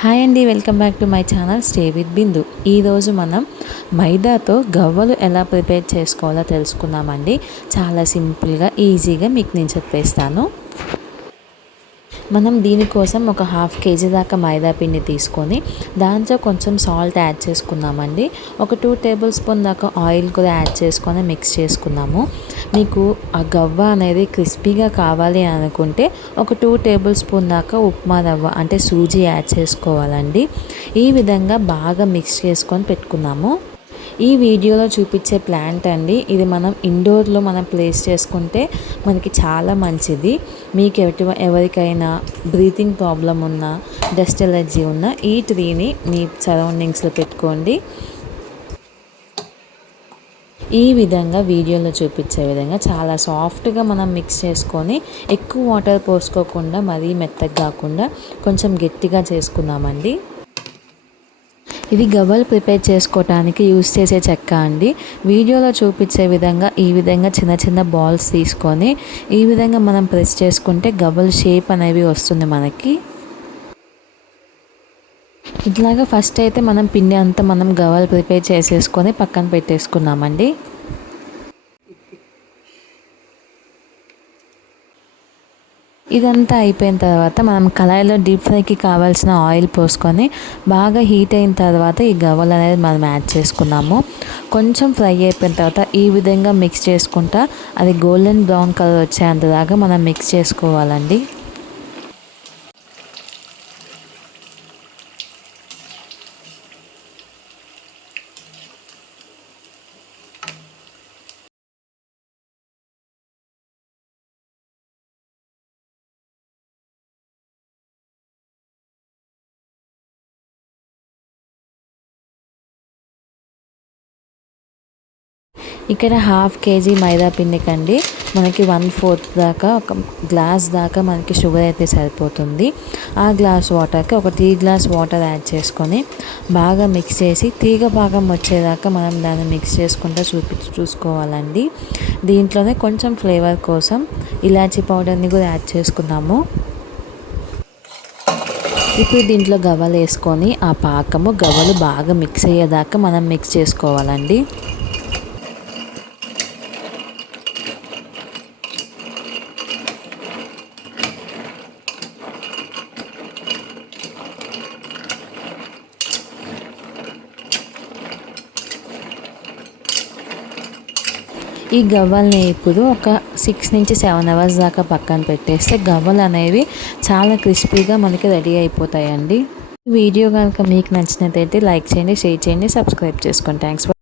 Hi అండి, welcome back to my channel stay with Bindu. ఈరోజు మనం మైదాతో గవ్వలు ఎలా ప్రిపేర్ చేసుకోవాలో తెలుసుకుందామండి. చాలా సింపుల్గా ఈజీగా మీకు నేను చెప్పేస్తాను. మనం దీనికోసం ఒక హాఫ్ కేజీ దాకా మైదా పిండి తీసుకొని దాంట్లో కొంచెం సాల్ట్ యాడ్ చేసుకుందామండి. ఒక 2 టేబుల్ స్పూన్ దాకా ఆయిల్ కూడా యాడ్ చేసుకొని మిక్స్ చేసుకుందాము. మీకు ఆ గవ్వ అనేది క్రిస్పీగా కావాలి అనుకుంటే ఒక 2 టేబుల్ స్పూన్ దాకా ఉప్మా రవ్వ అంటే సూజీ యాడ్ చేసుకోవాలండి. ఈ విధంగా బాగా మిక్స్ చేసుకొని పెట్టుకుందాము. ఈ వీడియోలో చూపించే ప్లాంట్ అండి, ఇది మనం ఇండోర్లో మనం ప్లేస్ చేసుకుంటే మనకి చాలా మంచిది. మీకు ఎవరికైనా బ్రీతింగ్ ప్రాబ్లం ఉన్నా, డస్ట్ ఎలర్జీ ఉన్నా ఈ ట్రీని మీ సరౌండింగ్స్లో పెట్టుకోండి. ఈ విధంగా వీడియోలో చూపించే విధంగా చాలా సాఫ్ట్గా మనం మిక్స్ చేసుకొని ఎక్కువ వాటర్ పోసుకోకుండా మరీ మెత్తగా కాకుండా కొంచెం గట్టిగా చేసుకుందామండి. ఇది గవ్వలు ప్రిపేర్ చేసుకోవటానికి యూస్ చేసే చెక్క అండి. వీడియోలో చూపించే విధంగా ఈ విధంగా చిన్న చిన్న బాల్స్ తీసుకొని ఈ విధంగా మనం ప్రెస్ చేసుకుంటే గవ్వల షేప్ అనేవి వస్తుంది మనకి. ఇట్లాగా ఫస్ట్ అయితే మనం పిండి అంతా మనం గవ్వలు ప్రిపేర్ చేసేసుకొని పక్కన పెట్టేసుకున్నామండి. ఇదంతా అయిపోయిన తర్వాత మనం కళాయిలో డీప్ ఫ్రైకి కావాల్సిన ఆయిల్ పోసుకొని బాగా హీట్ అయిన తర్వాత ఈ గవ్వలు అనేది మనం యాడ్ చేసుకున్నాము. కొంచెం ఫ్రై అయిపోయిన తర్వాత ఈ విధంగా మిక్స్ చేసుకుంటా అది గోల్డెన్ బ్రౌన్ కలర్ వచ్చేంతదాకా మనం మిక్స్ చేసుకోవాలండి. ఇక్కడ హాఫ్ కేజీ మైదా పిండికండి మనకి 1/4 దాకా ఒక గ్లాస్ దాకా మనకి షుగర్ అయితే సరిపోతుంది. ఆ గ్లాస్ వాటర్కి ఒక 3 గ్లాస్ వాటర్ యాడ్ చేసుకొని బాగా మిక్స్ చేసి తీగ పాకం వచ్చేదాకా మనం దాన్ని మిక్స్ చేసుకుంటూ చూసుకోవాలండి. దీంట్లోనే కొంచెం ఫ్లేవర్ కోసం ఇలాచీ పౌడర్ని కూడా యాడ్ చేసుకున్నాము. ఇప్పుడు దీంట్లో గవ్వలు వేసుకొని ఆ పాకము గవ్వలు బాగా మిక్స్ అయ్యేదాకా మనం మిక్స్ చేసుకోవాలండి. ఈ గవ్వల్ని ఇప్పుడు ఒక 6 నుంచి 7 అవర్స్ దాకా పక్కన పెట్టేస్తే గవ్వలు అనేవి చాలా క్రిస్పీగా మనకి రెడీ అయిపోతాయండి. వీడియో కనుక మీకు నచ్చినట్లయితే లైక్ చేయండి, షేర్ చేయండి, సబ్స్క్రైబ్ చేసుకోండి. Thanks for